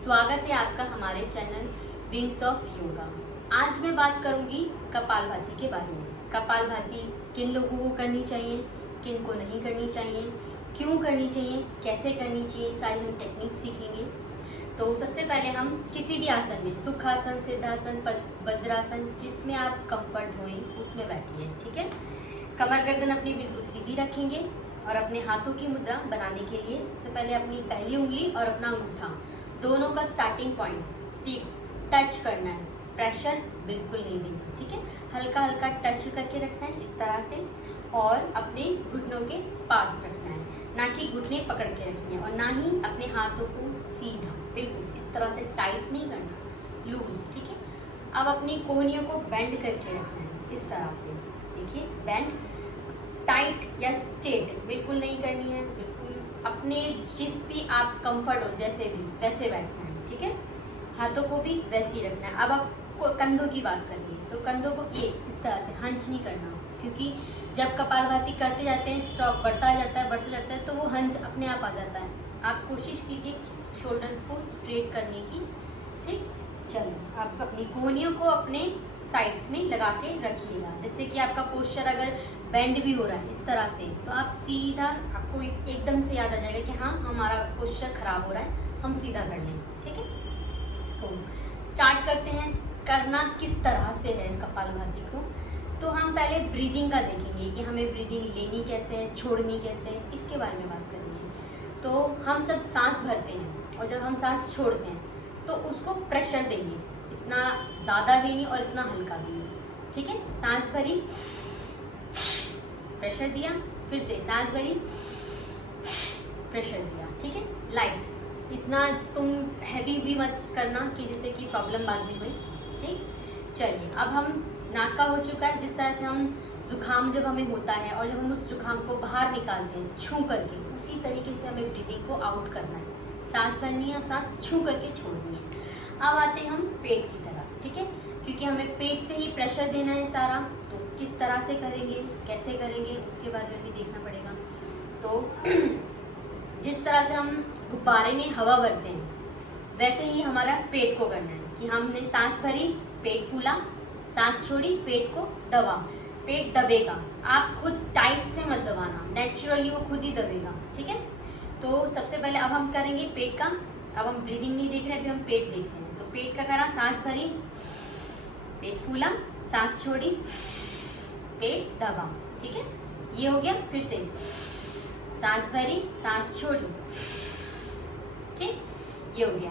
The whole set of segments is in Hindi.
स्वागत है आपका हमारे चैनल विंग्स ऑफ योगा। आज मैं बात करूंगी कपालभाति के बारे में। कपालभाति किन लोगों को करनी चाहिए, किन को नहीं करनी चाहिए, क्यों करनी चाहिए, कैसे करनी चाहिए, सारी हम टेक्निक सीखेंगे। तो सबसे पहले हम किसी भी आसन में, सुखासन, सिद्धासन, वज्रासन, जिसमें आप कंफर्ट होए उसमें बैठिए। ठीक है। कमर गर्दन अपनी बिल्कुल सीधी रखेंगे और अपने हाथों की मुद्रा बनाने के लिए सबसे पहले अपनी पहली उंगली और अपना अंगूठा दोनों का स्टार्टिंग पॉइंट टच करना है। प्रेशर बिल्कुल नहीं देना। ठीक है। हल्का हल्का टच करके रखना है इस तरह से, और अपने घुटनों के पास रखना है, ना कि घुटने पकड़ के रखने हैं, और ना ही अपने हाथों को सीधा बिल्कुल इस तरह से टाइट नहीं करना, लूज। ठीक है। अब अपनी कोहनियों को बेंड करके रखना है इस तरह से। देखिए, बेंड टाइट या स्ट्रेट बिल्कुल नहीं करनी है, बिल्कुल अपने जिस भी आप कंफर्ट हो जैसे भी वैसे बैठना है। ठीक है। हाथों को भी वैसे ही रखना है। अब आप कंधों की बात करिए तो कंधों को ये इस तरह से हंच नहीं करना, क्योंकि जब कपालभाति करते जाते हैं स्ट्रोक बढ़ता जाता है तो वो हंच अपने आप आ जाता है। आप कोशिश कीजिए शोल्डर्स को स्ट्रेट करने की। ठीक। चलो, आप अपनी कोहनियों को अपने साइड्स में लगा के रखिएगा। जैसे कि आपका पोस्चर अगर बेंड भी हो रहा है इस तरह से, तो आप सीधा, आपको एकदम से याद आ जाएगा कि हाँ हमारा पोस्चर खराब हो रहा है, हम सीधा कर लें। ठीक है। तो स्टार्ट करते हैं। करना किस तरह से है कपालभाति को, तो हम पहले ब्रीदिंग का देखेंगे कि हमें ब्रीदिंग लेनी कैसे है, छोड़नी कैसे है, इसके बारे में बात करेंगे। तो हम सब सांस भरते हैं और जब हम सांस छोड़ते हैं तो उसको प्रेशर देंगे, इतना ज़्यादा भी नहीं और इतना हल्का भी नहीं। ठीक है। सांस भरी, प्रेशर दिया, फिर से सांस भरी, प्रेशर दिया। ठीक है। लाइट, इतना तुम हैवी भी मत करना कि जिससे कि प्रॉब्लम बाद में हुई। ठीक। चलिए, अब हम नाक का हो चुका है। जिस तरह से हम जुकाम जब हमें होता है और जब हम उस जुकाम को बाहर निकालते हैं छू करके, उसी तरीके से हमें ब्रीदिंग को आउट करना है। सांस भरनी है और सांस छू करके छोड़नी है। अब आते हैं हम पेट की तरफ। ठीक है। क्योंकि हमें पेट से ही प्रेशर देना है सारा, तो किस तरह से करेंगे, कैसे करेंगे, उसके बारे में भी देखना पड़ेगा। तो जिस तरह से हम गुब्बारे में हवा भरते हैं वैसे ही हमारा पेट को करना है कि हमने सांस भरी, पेट फूला, सांस छोड़ी, पेट को दबा, पेट दबेगा। आप खुद टाइट से मत दबाना, नेचुरली वो खुद ही दबेगा। ठीक है। तो सबसे पहले अब हम करेंगे पेट का। अब हम ब्रीदिंग नहीं देख रहे, अभी हम पेट देख रहे हैं। तो पेट का करा, सांस भरी, पेट फूला, सांस छोड़ी, पेट दबा। ठीक है। ये हो गया। फिर से सांस भरी, सांस छोड़ी। ठीक, ये हो गया।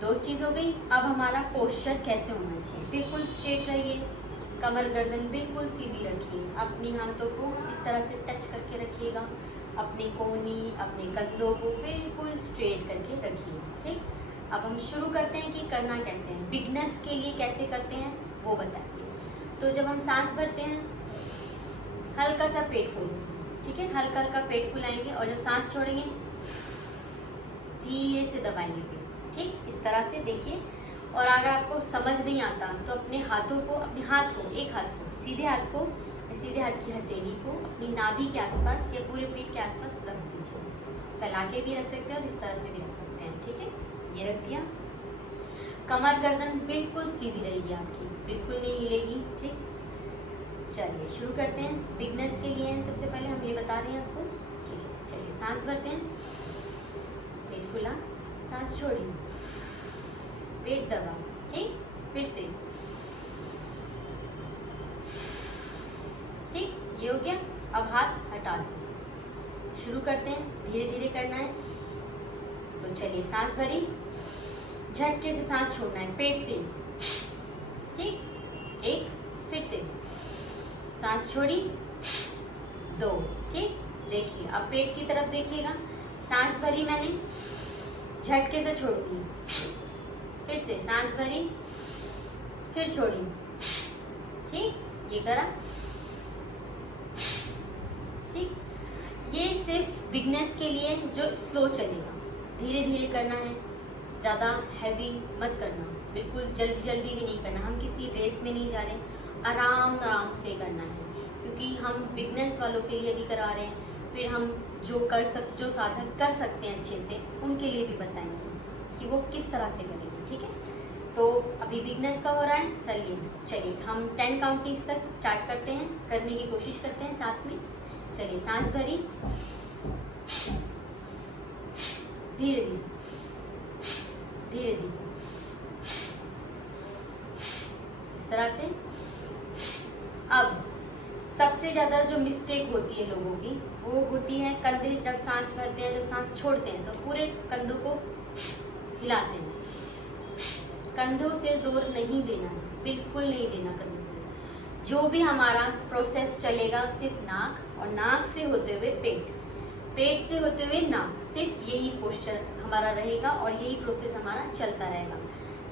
दो चीज हो गई। अब हमारा पोस्चर कैसे होना चाहिए, बिल्कुल स्ट्रेट रहिए, कमर गर्दन बिल्कुल सीधी रखिए, अपनी हाथों को इस तरह से टच करके रखिएगा, अपनी कोहनी, अपने कंधों को बिल्कुल स्ट्रेट करके रखिए। ठीक। अब हम शुरू करते हैं कि करना कैसे है, बिगनर्स के लिए कैसे करते हैं वो बताइए। तो जब हम सांस भरते हैं हल्का सा पेट फूलेंगे। ठीक है। हल्का हल्का पेट फुलाएंगे और जब सांस छोड़ेंगे धीरे से दबाएंगे पेट। ठीक, इस तरह से देखिए। और अगर आपको समझ नहीं आता तो अपने हाथों को, अपने हाथ को, एक हाथ को, सीधे हाथ को, सीधे हाथ की हथेली को अपनी नाभि के आसपास या पूरे पेट के आसपास रख दीजिए। फैला के भी रख सकते हैं और इस तरह से भी रख सकते हैं। ठीक है। ये रख दिया। कमर गर्दन बिल्कुल सीधी रहेगी आपकी, बिल्कुल नहीं हिलेगी। ठीक। चलिए शुरू करते हैं। बिगनर्स के लिए सबसे पहले हम ये बता रहे हैं आपको। ठीक है। चलिए, सांस भरते हैं, पेट फुला, सांस छोड़ी, पेट दबा। ठीक। फिर से। ठीक, ये हो गया। अब हाथ हटा दो। शुरू करते हैं, धीरे धीरे करना है। तो चलिए, सांस भरी, झटके से सांस छोड़ना है पेट से। ठीक। एक, फिर से सांस छोड़ी, दो। ठीक। देखिए, अब पेट की तरफ देखिएगा। सांस भरी मैंने, झटके से छोड़ दी, फिर से सांस भरी, फिर छोड़ी। ठीक, ये करा। ठीक। ये सिर्फ बिगनर्स के लिए जो स्लो चलेगा, धीरे धीरे करना है, ज़्यादा हैवी मत करना, बिल्कुल जल्दी जल्दी भी नहीं करना। हम किसी रेस में नहीं जा रहे, आराम आराम से करना है, क्योंकि हम बिगनर्स वालों के लिए भी करा रहे हैं। फिर हम जो साधक कर सकते हैं अच्छे से, उनके लिए भी बताएंगे। कि वो किस तरह से करेंगे। ठीक है, तो अभी बिगनर्स का हो रहा है। चलिए हम 10 काउंटिंग्स तक स्टार्ट करते हैं, करने की कोशिश करते हैं साथ में। चलिए, सांस भरी, धीरे धीरे धीरे धीरे, इस तरह से। अब सबसे ज़्यादा जो मिस्टेक होती है लोगों की, वो होती है कंधे जब सांस भरते हैं, जब सांस छोड़ते हैं तो पूरे कंधों को हिलाते हैं। कंधों से जोर नहीं देना, बिल्कुल नहीं देना कंधों से। जो भी हमारा प्रोसेस चलेगा सिर्फ नाक, और नाक से होते हुए पेट, पेट से होते हुए नाक, सिर्फ यही पोस्चर हमारा रहेगा और यही प्रोसेस हमारा चलता रहेगा।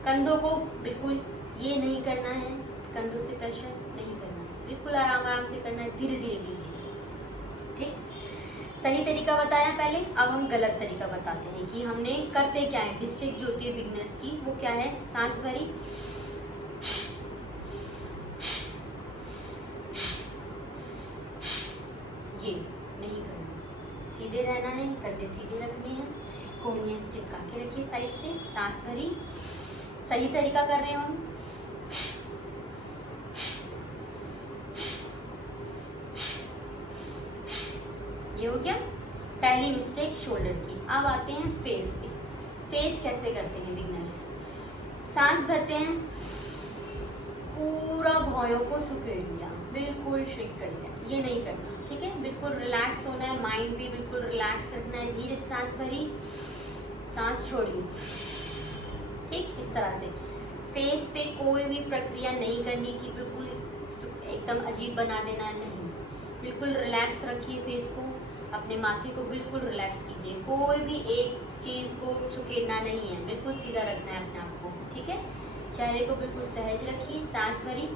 कंधों को बिल्कुल ये नहीं करना है, कंधों से प्रेशर नहीं करना है, बिल्कुल आराम आराम से करना है, धीरे धीरे कीजिए। ठीक, सही तरीका बताया पहले, अब हम गलत तरीका बताते हैं कि हमने करते क्या है। मिस्टेक जो होती है बिगनर्स की वो क्या है, सांस भरी, ये नहीं करना, सीधे रहना है, कंधे सीधे रखने हैं, कोहनियां चिपका के रखिए साइड से। सांस भरी, सही तरीका कर रहे हो हम। ये हो गया पहली मिस्टेक शोल्डर की। अब आते हैं फेस पे। फेस कैसे करते हैं बिगनर्स, सांस भरते हैं, पूरा भौयों को सुकेड़ लिया, बिल्कुल श्रिंक कर लिया, ये नहीं करना। ठीक है, बिल्कुल रिलैक्स होना है, माइंड भी बिल्कुल रिलैक्स रखना है। धीरे से सांस भरी, सांस छोड़िए। ठीक, इस तरह से फेस पे कोई भी प्रक्रिया नहीं करनी कि बिल्कुल एकदम अजीब बना देना, नहीं, बिल्कुल रिलैक्स रखिए फेस को, अपने माथे को बिल्कुल रिलैक्स कीजिए। कोई भी एक चीज़ को सुकेड़ना नहीं है, बिल्कुल सीधा रखना है अपने आप को। ठीक है, चेहरे को बिल्कुल सहज रखिए। सांस भरी,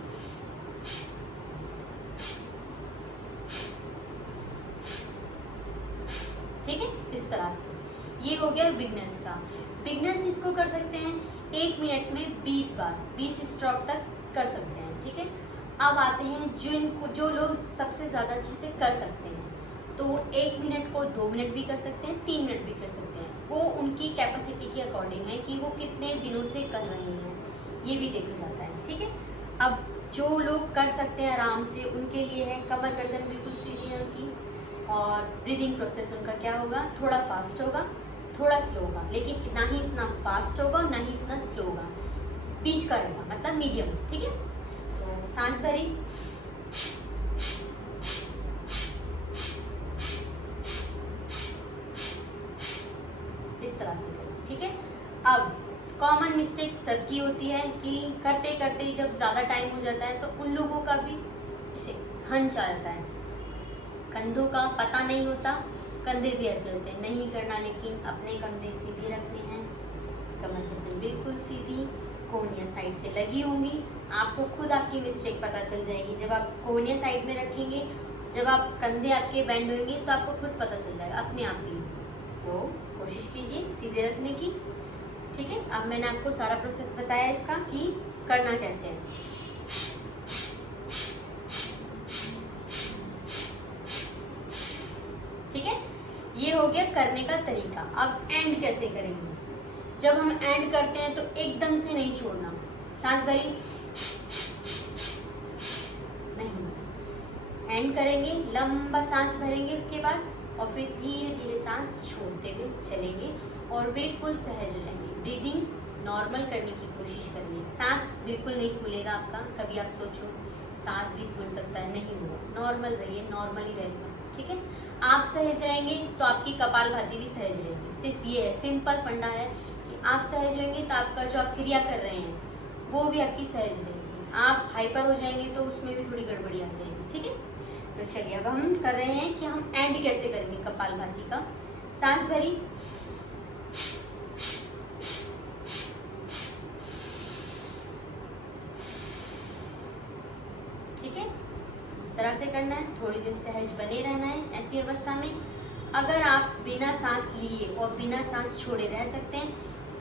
ठीक है, इस तरह से। ये हो गया बिगनर्स का। बिगनर्स इसको कर सकते हैं 1 मिनट में 20 बार, 20 स्ट्रोक तक कर सकते हैं। ठीक है, अब आते हैं जो लोग सबसे ज़्यादा अच्छे से कर सकते हैं, तो 1 मिनट को 2 मिनट भी कर सकते हैं, 3 मिनट भी कर सकते हैं। वो उनकी कैपेसिटी के अकॉर्डिंग है कि वो कितने दिनों से कर रहे हैं, ये भी देखा जाता है। ठीक है, अब जो लोग कर सकते हैं आराम से, उनके लिए है कमर गर्दन बिल्कुल सीधी है उनकी, और ब्रीदिंग प्रोसेस उनका क्या होगा, थोड़ा फास्ट होगा, थोड़ा स्लो होगा, लेकिन ना ही इतना फास्ट होगा ना ही इतना स्लो होगा, बीच का रहेगा, मतलब मीडियम। ठीक है, तो सांस भरी, इस तरह से करें। ठीक है, अब कॉमन मिस्टेक सबकी होती है कि करते करते जब ज़्यादा टाइम हो जाता है तो उन लोगों का भी हंच आ जाता है, कंधों का पता नहीं होता, कंधे भी ऐसे होते हैं, नहीं करना, लेकिन अपने कंधे सीधे रखने हैं, कमर गर्दन बिल्कुल सीधी, कोहनियाँ साइड से लगी होंगी। आपको खुद आपकी मिस्टेक पता चल जाएगी जब आप कोहनियाँ साइड में रखेंगे, जब आप कंधे आपके बेंड होंगे तो आपको खुद पता चल जाएगा अपने आप ही। तो कोशिश कीजिए सीधे रखने की। ठीक है, अब मैंने आपको सारा प्रोसेस बताया इसका कि करना कैसे है। ठीक है, ये हो गया करने का तरीका। अब एंड कैसे करेंगे, जब हम एंड करते हैं तो एकदम से नहीं छोड़ना, सांस भरी, नहीं, एंड करेंगे, लंबा सांस भरेंगे उसके बाद, और फिर धीरे धीरे सांस छोड़ते हुए चलेंगे और बिल्कुल सहज रहेंगे। ब्रीदिंग नॉर्मल करने की कोशिश करेंगे, सांस बिल्कुल नहीं फूलेगा आपका। कभी आप सोचो सांस भी फूल सकता है, नहीं होगा, नॉर्मल रहिए, नॉर्मल ही रहेगा। ठीक है, आप सहज रहेंगे तो आपकी कपालभाति भी सहज रहेगी। सिर्फ ये है, सिंपल फंडा है कि आप सहज होंगे तो आपका जो आप क्रिया कर रहे हैं वो भी आपकी सहज रहेगी। आप हाइपर हो जाएंगे तो उसमें भी थोड़ी गड़बड़ी आ जाएगी। ठीक है, तो चलिए अब हम कर रहे हैं कि हम एंड कैसे करेंगे कपालभाति का। सांस भरी, ठीक है, इस तरह से करना है, थोड़ी देर सहज बने रहना है ऐसी अवस्था में। अगर आप बिना सांस लिए और बिना सांस छोड़े रह सकते हैं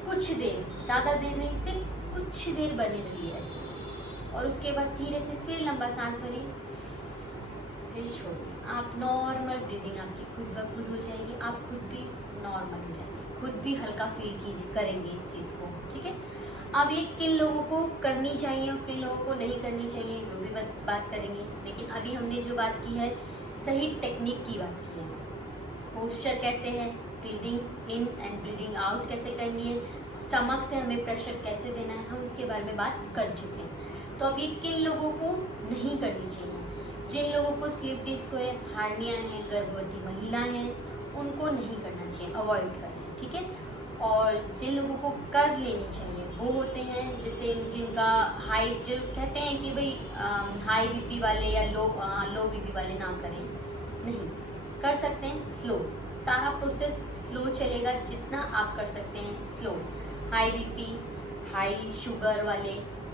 कुछ देर, ज़्यादा देर नहीं, सिर्फ कुछ देर बने रहिए ऐसे, और उसके बाद धीरे से फिर लंबा सांस भरिए, फिर छोड़िए। आप नॉर्मल ब्रीदिंग आपकी खुद ब खुद हो जाएगी, आप खुद भी नॉर्मल हो जाएंगे, खुद भी हल्का फील कीजिए करेंगे इस चीज़ को, ठीक है। अब ये किन लोगों को करनी चाहिए और किन लोगों को नहीं करनी चाहिए वो भी बात करेंगे। लेकिन अभी हमने जो बात की है सही टेक्निक की बात की है, पोस्चर कैसे है, breathing in and breathing out कैसे करनी है, स्टमक से हमें प्रेशर कैसे देना है, हम इसके बारे में बात कर चुके हैं। तो अब ये किन लोगों को नहीं करनी चाहिए, जिन लोगों को स्लीप डिस्क है, हार्निया है, गर्भवती महिला हैं, उनको नहीं करना चाहिए, अवॉइड करें, ठीक है। और जिन लोगों को कर लेनी चाहिए वो होते हैं जैसे जिनका हाई, जो कहते हैं कि भाई हाई बीपी वाले या लो बीपी वाले ना करें, नहीं कर सकते हैं स्लो, सारा प्रोसेस स्लो चलेगा, जितना आप कर सकते हैं slow. High BP, high sugar वाले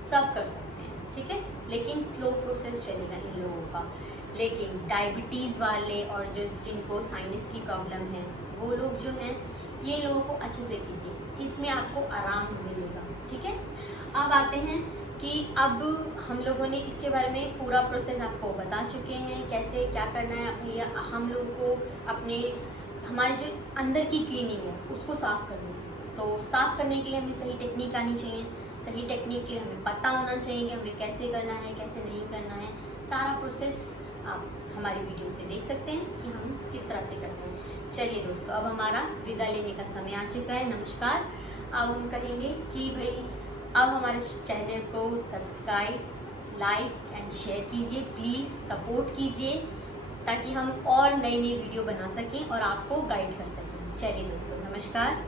सब कर सकते हैं, ठीक है, लेकिन स्लो प्रोसेस चलेगा इन लोगों का। लेकिन डायबिटीज़ वाले और जो जिनको साइनस की प्रॉब्लम है वो लोग जो हैं, ये लोगों को अच्छे से कीजिए, इसमें आपको आराम मिलेगा, ठीक है। अब आते हैं कि अब हम लोगों ने इसके बारे में पूरा प्रोसेस आपको बता चुके हैं, कैसे क्या करना है भैया। हम लोगों को अपने हमारे जो अंदर की क्लीनिंग है उसको साफ़ करनी है, तो साफ़ करने के लिए हमें सही टेक्निक आनी चाहिए। सही टेक्निक के लिए हमें पता होना चाहिए कि हमें कैसे करना है, कैसे नहीं करना है। सारा प्रोसेस आप हमारी वीडियो से देख सकते हैं कि हम किस तरह से करते हैं। चलिए दोस्तों, अब हमारा विदा लेने का समय आ चुका है, नमस्कार। अब हम कहेंगे कि भाई अब हमारे चैनल को सब्सक्राइब, लाइक एंड शेयर कीजिए, प्लीज़ सपोर्ट कीजिए ताकि हम और नई नई वीडियो बना सकें और आपको गाइड कर सकें। चलिए दोस्तों, नमस्कार।